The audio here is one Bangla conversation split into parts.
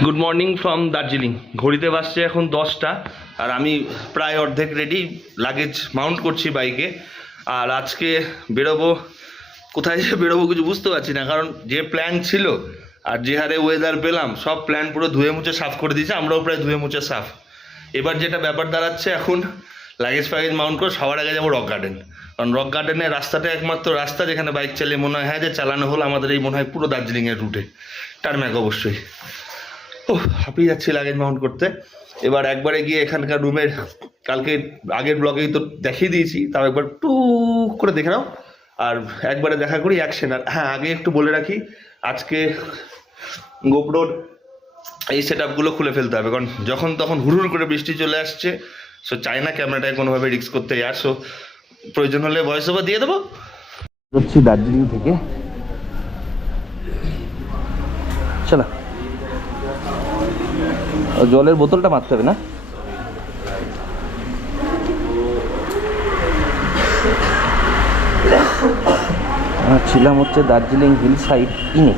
Good morning from Darjeeling. ঘড়িতে বাজছে এখন 10টা, আর আমি প্রায় অর্ধেক রেডি, লাগেজ মাউন্ট করছি বাইকে। আর আজকে বেরোবো, কোথায় যে বেরোবো কিছু বুঝতে পারছি না, কারণ যে প্ল্যান ছিল আর যে হারে ওয়েদার পেলাম, সব প্ল্যান পুরো ধুয়ে মুছে সাফ করে দিয়েছে। আমরাও প্রায় ধুয়ে মুছে সাফ। এবার যেটা ব্যাপার দাঁড়াচ্ছে, এখন লাগেজ ফ্যাগেজ মাউন্ট করে সবার আগে যাবো রক গার্ডেন। কারণ রক গার্ডেনের রাস্তাটা একমাত্র রাস্তা যেখানে বাইক চালিয়ে মনে হয় যে চালানো হলো আমাদের এই মনে হয় পুরো দার্জিলিংয়ের রুটে। টারম্যাক অবশ্যই। ও হাঁপিয়ে যাচ্ছি লাগেজ মাউন্ট করতে। এবার একবারে গিয়ে এখানকার রুমের, কালকে আগের ব্লগেই তো দেখিয়ে দিয়েছি, তাও একবার টুক করে দেখে নাও। আর একবারে দেখা করি অ্যাকশন। আর হ্যাঁ, আগে একটু বলে রাখি, আজকে গোপ্রোর এই সেট আপগুলো খুলে ফেলতে হবে, কারণ যখন তখন হুড় করে বৃষ্টি চলে আসছে। সো চাই না ক্যামেরাটায় কোনোভাবে রিস্ক করতে। আর সো প্রয়োজন হলে ভয়েস ওভার দিয়ে দেবো। হচ্ছি দার্জিলিং থেকে। চলো, জলের বোতলটা মারতে হবে না। ছিলাম হচ্ছে দার্জিলিং হিল সাইড ইনে।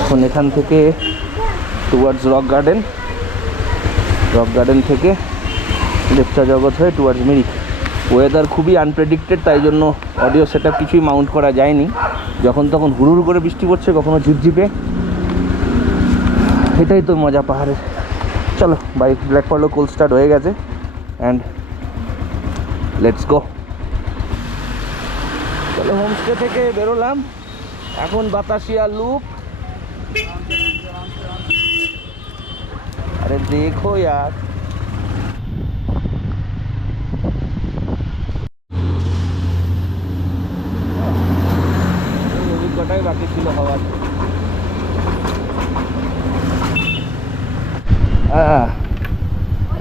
এখন এখান থেকে টুয়ার্ডস রক গার্ডেন থেকে লেপচা জগৎ হয়ে টুয়ার্ডস মিরিক। ওয়েদার খুবই আনপ্রেডিক্টেড, তাই জন্য অডিও সেট আপ কিছুই মাউন্ট করা যায়নি। যখন তখন হুড় করে বৃষ্টি পড়ছে, কখনো ঝিপঝিপে। এটাই তো মজা পাহাড়ের। চলো, বাইক ব্ল্যাক পার্লো কোল্ড স্টার্ট হয়ে গেছে, অ্যান্ড লেটস গো। চলো, হোমস্টে থেকে বেরোলাম, এখন বাতাসিয়া লুপ। আরে দেখো यार, অভিজ্ঞতাই বাকি ছিল হওয়ার।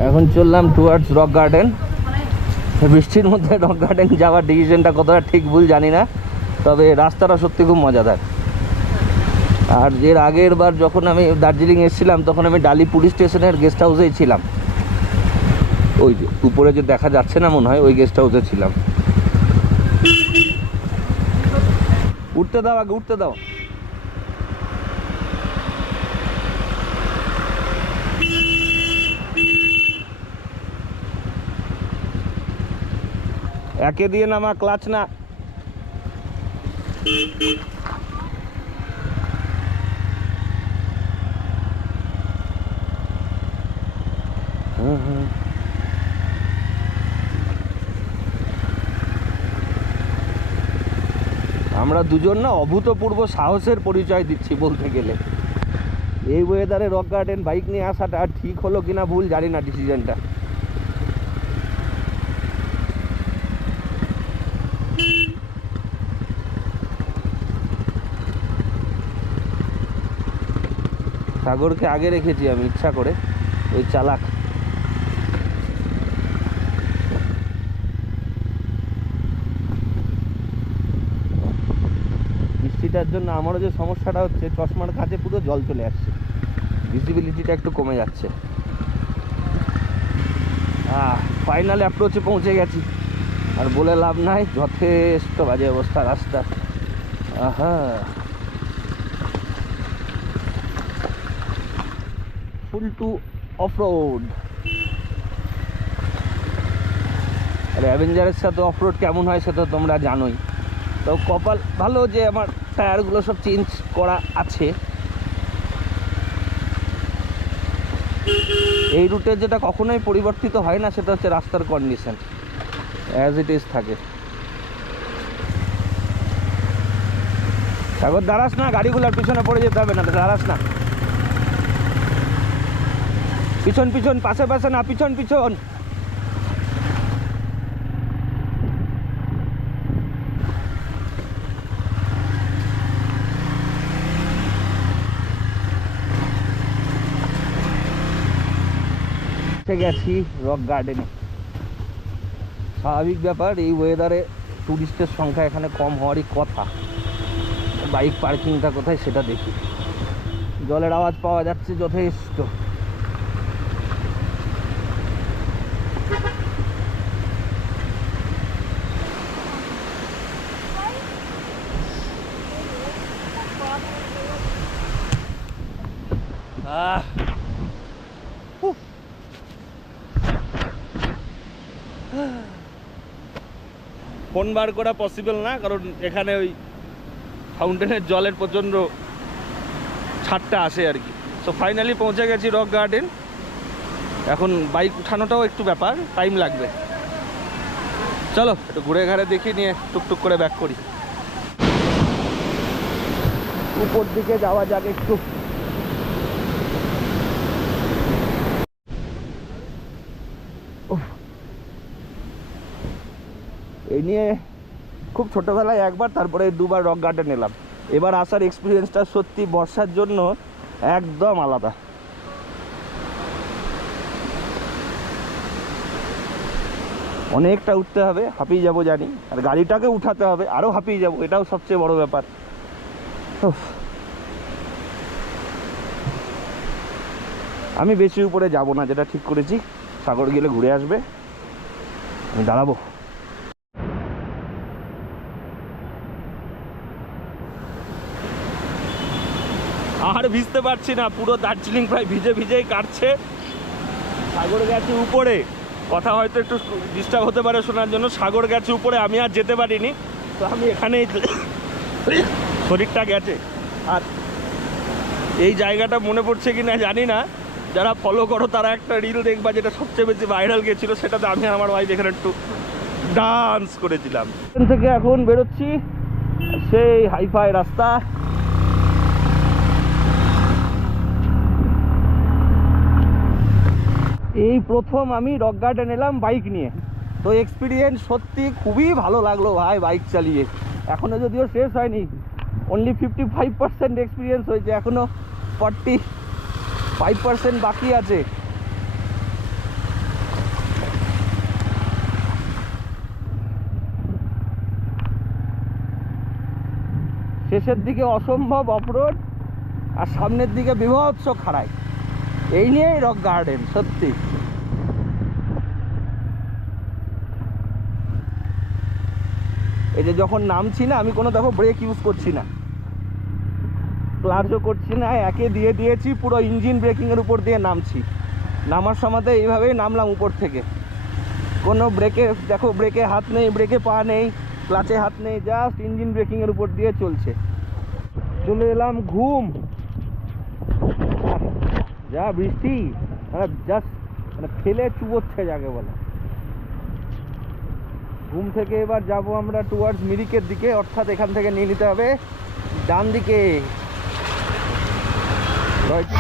এখন চললাম টুয়ার্ডস রক গার্ডেন। বৃষ্টির মধ্যে রক গার্ডেন যাওয়ার ডিসিশনটা কতটা ঠিক ভুল জানি না, তবে রাস্তাটা সত্যি খুব মজাদার। আর এর আগের বার যখন আমি দার্জিলিং এসেছিলাম, তখন আমি ডালি পুলিশ স্টেশনের গেস্ট হাউসেই ছিলাম। ওই যে উপরে যে দেখা যাচ্ছে না মনে হয়, ওই গেস্ট হাউসে ছিলাম। উঠতে দাও, আগে উঠতে দাও। একে দিয়ে নামা, ক্লাচ না। আমরা দুজন না অভূতপূর্ব সাহসের পরিচয় দিচ্ছি বলতে গেলে। এই ওয়েদারে রক গার্ডেন বাইক নিয়ে আসাটা ঠিক হলো কিনা ভুল জানি না ডিসিশনটা। সাগরকে আগে রেখেছি আমি ইচ্ছা করে, ওই চালাক। বৃষ্টিটার জন্য আমারও যে সমস্যাটা হচ্ছে, চশমার কাছে পুরো জল চলে আসছে, ভিজিবিলিটিটা একটু কমে যাচ্ছে। ফাইনাল অ্যাপ্রোচে পৌঁছে গেছি, আর বলে লাভ নাই, যথেষ্ট বাজে অবস্থা রাস্তা। ফুল টু অফ রোড। আর অ্যাভেঞ্জারের সাথে অফ রোড কেমন হয় সেটা তোমরা জানোই। তো কপাল ভালো যে আমার টায়ারগুলো সব চেঞ্জ করা আছে। এই রুটে যেটা কখনোই পরিবর্তিত হয় না, সেটা হচ্ছে রাস্তার কন্ডিশন, অ্যাজ ইট ইজ থাকে। সাগর দাঁড়াস না, গাড়িগুলোর পিছনে পড়ে যেতে হবে না, দাঁড়াস না। পিছন পিছন, পাশে পাশে না, পিছন পিছন। গেছি রক গার্ডেনে। স্বাভাবিক ব্যাপার, এই ওয়েদারে টুরিস্টের সংখ্যা এখানে কম হওয়ারই কথা। বাইক পার্কিংটা কোথায় সেটা দেখি। জলের আওয়াজ পাওয়া যাচ্ছে যথেষ্ট। ফোন বার করা পসিবল না, কারণ এখানে ওই ফাউন্টেনের জলের প্রচণ্ড ছাড়টা আসে আর কি। সো ফাইনালি পৌঁছে গেছি রক গার্ডেন। এখন বাইক উঠানোটাও একটু ব্যাপার, টাইম লাগবে। চলো একটু ঘুরে ঘাড়ে দেখি, নিয়ে টুকটুক করে ব্যাক করি। উপর দিকে যাওয়া যাক একটু। এই নিয়ে খুব ছোটোবেলায় একবার, তারপরে দুবার রক গার্ডেন এলাম। এবার আসার এক্সপিরিয়েন্সটা সত্যি বর্ষার জন্য একদম আলাদা। অনেকটা উঠতে হবে, হাঁপিয়ে যাবো জানি, আর গাড়িটাকে উঠাতে হবে, আরও হাঁপিয়ে যাবো, এটাও সবচেয়ে বড় ব্যাপার। আমি বেশি উপরে যাব না, যেটা ঠিক করেছি। সাগর গেলে ঘুরে আসবে, আমি দাঁড়াবো। আর ভিজতে পারছি না, পুরো দার্জিলিং প্রায় ভিজে ভিজেই কাটছে। সাগর গেছে উপরে, কথা হয়তো একটু ডিস্টার্ব হতে পারে শোনার জন্য। সাগর গেছে উপরে, আমি আর যেতে পারিনি, তো আমি এখানেই, শরীরটা গেছে। আর এই জায়গাটা মনে পড়ছে কি না জানি না, যারা ফলো করো তারা একটা রিল দেখবা, যেটা সবচেয়ে বেশি ভাইরাল গেছিলো, সেটাতে আমি আর আমার ওয়াইফ এখানে একটু ডান্স করেছিলাম। এখান থেকে এখন বেরোচ্ছি, সেই হাইফাই রাস্তা। এই প্রথম আমি রক গার্ডেন এলাম বাইক নিয়ে, তো এক্সপিরিয়েন্স সত্যি খুবই ভালো লাগলো ভাই বাইক চালিয়ে। এখনও যদিও শেষ হয়নি, অনলি 55% এক্সপিরিয়েন্স হয়েছে, এখনও 45% বাকি আছে। শেষের দিকে অসম্ভব অফরোড, আর সামনের দিকে বিভৎস খাড়াই। এই নিয়েই রক গার্ডেন সত্যি। এই যে যখন নামছি না, আমি কোনো দেখো ব্রেক ইউজ করছি না, ক্লাচও করছি না, একে দিয়ে দিয়েছি, পুরো ইঞ্জিন ব্রেকিংয়ের উপর দিয়ে নামছি। নামার সময়তে এইভাবেই নামলাম উপর থেকে, কোনো ব্রেকে দেখো, ব্রেকে হাত নেই, ব্রেকে পা নেই, ক্লাচে হাত নেই, জাস্ট ইঞ্জিন ব্রেকিংয়ের উপর দিয়ে চলছে। চলে এলাম ঘুম। যা বৃষ্টি, জাস্ট মানে ফেলে চুবোচ্ছে যাকে বলে। ঘুম থেকে এবার যাব আমরা টুয়ার্ডস মিরিকের দিকে, অর্থাৎ এখান থেকে নিয়ে নিতে হবে ডান দিকে।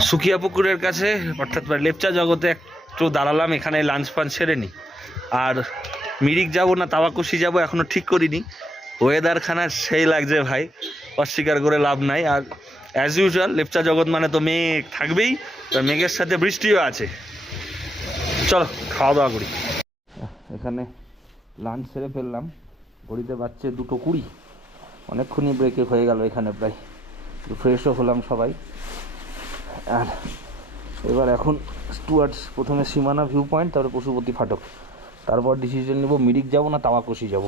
সুকিয়া পুকুরের কাছে, অর্থাৎ লেপচা জগতে একটু দাঁড়ালাম, এখানে লাঞ্চ ফাঞ্চ সেরে নি। আর মিরিক যাব না তাওয়াকুশি যাব এখনও ঠিক করিনি। ওয়েদারখানা সেই লাগছে ভাই, অস্বীকার করে লাভ নাই। আর অ্যাজ ইউজুয়াল লেপচা জগৎ মানে তো মেঘ থাকবেই, মেঘের সাথে বৃষ্টিও আছে। চলো খাওয়া দাওয়া করি। এখানে লাঞ্চ সেরে ফেললাম, ঘড়িতে বাজছে 2:20, অনেকক্ষণই ব্রেকে হয়ে গেল এখানে, প্রায় ফ্রেশও হলাম সবাই। আর এবার এখন টুয়ার্ডস প্রথমে সীমানা ভিউ পয়েন্ট, তারপরে পশুপতি ফাটক, তারপর ডিসিশন নেব মিরিক যাব না তাওয়াকুশি যাব।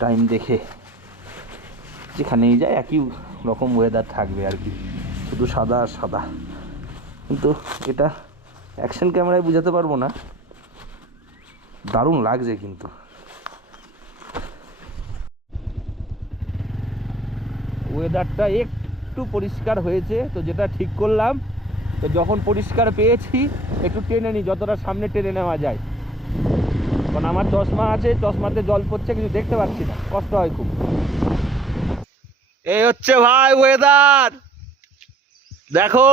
টাইম দেখে যেখানেই যায় একই রকম ওয়েদার থাকবে আর কি, শুধু সাদা আর সাদা। কিন্তু এটা অ্যাকশন ক্যামেরায় বোঝাতে পারবো না, দারুণ লাগছে কিন্তু। ওয়েদারটা একটু পরিষ্কার হয়েছে, তো যেটা ঠিক করলাম, তো যখন পরিষ্কার পেয়েছি একটু টেনে নিই, যতটা সামনে টেনে নেওয়া যায়। কারণ আমার চশমা আছে, চশমাতে জল পড়ছে, কিছু দেখতে পাচ্ছি না, কষ্ট হয় খুব। এই হচ্ছে ভাই ওয়েদার, দেখো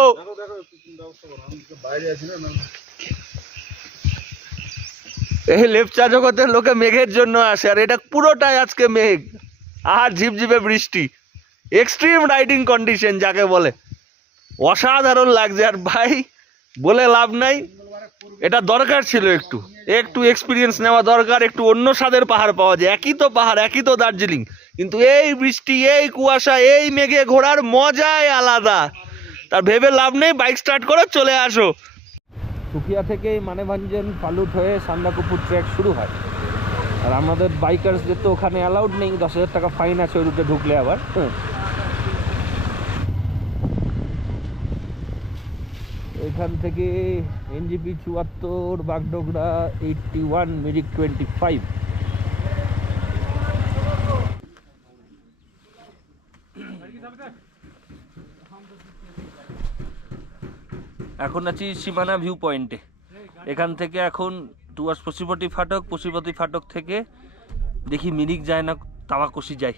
এই লেপচা জগতের লোকে মেঘের জন্য আসে, আর এটা পুরোটাই আজকে মেঘ আর ঝিপঝিপে বৃষ্টি। এক্সট্রিম রাইডিং কন্ডিশন যাকে বলে, অসাধারণ লাগছে। আর ভাই বলে লাভ নাই, এটা দরকার ছিল, একটু একটু এক্সপিরিয়েন্স নেওয়া দরকার, একটু অন্য স্বাদের পাহাড় পাওয়া যায়। একই তো পাহাড়, একই তো দার্জিলিং, কিন্তু এই বৃষ্টি, এই কুয়াশা, এই মেঘে ঘোরার মজাই আলাদা। তার ভেবে লাভ নেই, বাইক স্টার্ট করো, চলে আসো। সুকিয়া থেকেই মানেভাঞ্জন ফালুট হয়ে সান্দাকপুর ট্রেক শুরু হয়। আর আমাদের বাইকার্সদের তো ওখানে অ্যালাউড নেই, 10,000 টাকা ফাইন আছে ওই রুটে ঢুকলে আবার। এখান থেকে এনজিপি 74, বাগডোগরা 81, মিরিক 25। এখন আছি সীমানা ভিউ পয়েন্টে। এখান থেকে এখন টুয়ার্স পশুপতি ফাটক, পশুপতি ফাটক থেকে দেখি মিরিক যায় না তাওয়াকশি যায়।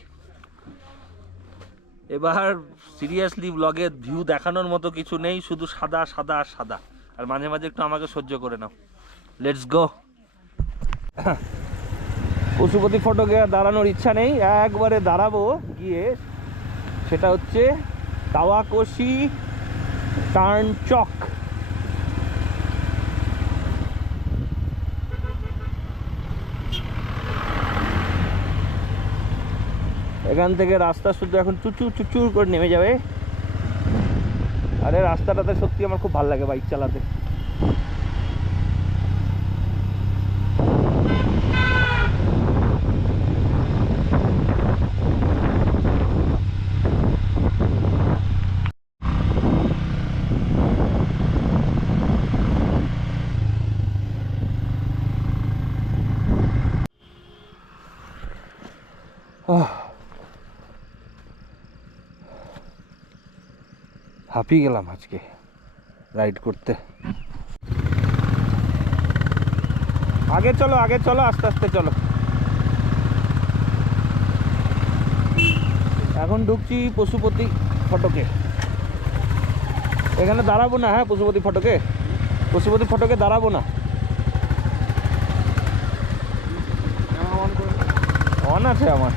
এবার সিরিয়াসলি ব্লগের ভিউ দেখানোর মতো কিছু নেই, শুধু সাদা সাদা আর সাদা। আর মাঝে মাঝে একটু আমাকে সহ্য করে নাও। Let's go. পশুপতি ফটকে দাঁড়ানোর ইচ্ছা নেই, একবারে দাঁড়াবো গিয়ে সেটা হচ্ছে তাওয়াকশি টার্ন চক। এখান থেকে রাস্তা শুধু এখন চুচুর চুচুর করে নেমে যাবে। আরে রাস্তাটাতে সত্যি আমার খুব ভালো লাগে বাইক চালাতে। হাঁপিয়ে গেলাম আজকে রাইড করতে। আগে চলো আগে চলো, আস্তে আস্তে চলো। এখন ঢুকছি পশুপতি ফটকে। এখানে দাঁড়াবো না। হ্যাঁ, পশুপতি ফটকে, পশুপতি ফটকে দাঁড়াবো না। অন আছে আমার।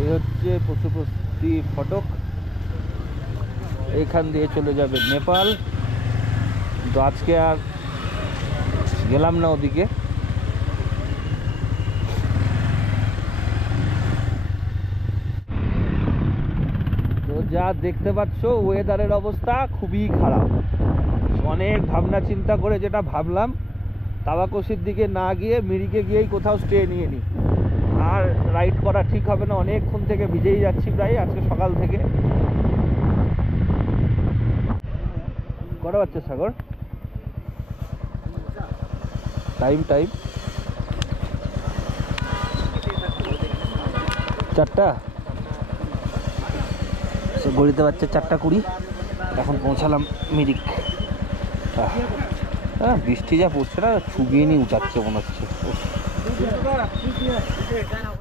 এই হচ্ছে পশুপতি ফটক। এখান দিয়ে চলে যাবে নেপাল। তো আজকে আর গেলাম না ওদিকে। তো যা দেখতে পাচ্ছ ওয়েদারের অবস্থা খুবই খারাপ। অনেক ভাবনা চিন্তা করে যেটা ভাবলাম, তাওয়াকশির দিকে না গিয়ে মিরিকে গিয়েই কোথাও স্টে নিয়ে নিই। আর রাইড করা ঠিক হবে না, অনেকক্ষণ থেকে ভিজেই যাচ্ছি প্রায় আজকে সকাল থেকে। কটা বাচ্চা সাগর? টাইম 4টা। গড়িতে বাচ্চা 4:20। এখন পৌঁছালাম মিরিক। হ্যাঁ, বৃষ্টি যা পড়ছে না, ছুগিয়ে নিয়ে উঠাচ্ছে মনে হচ্ছে।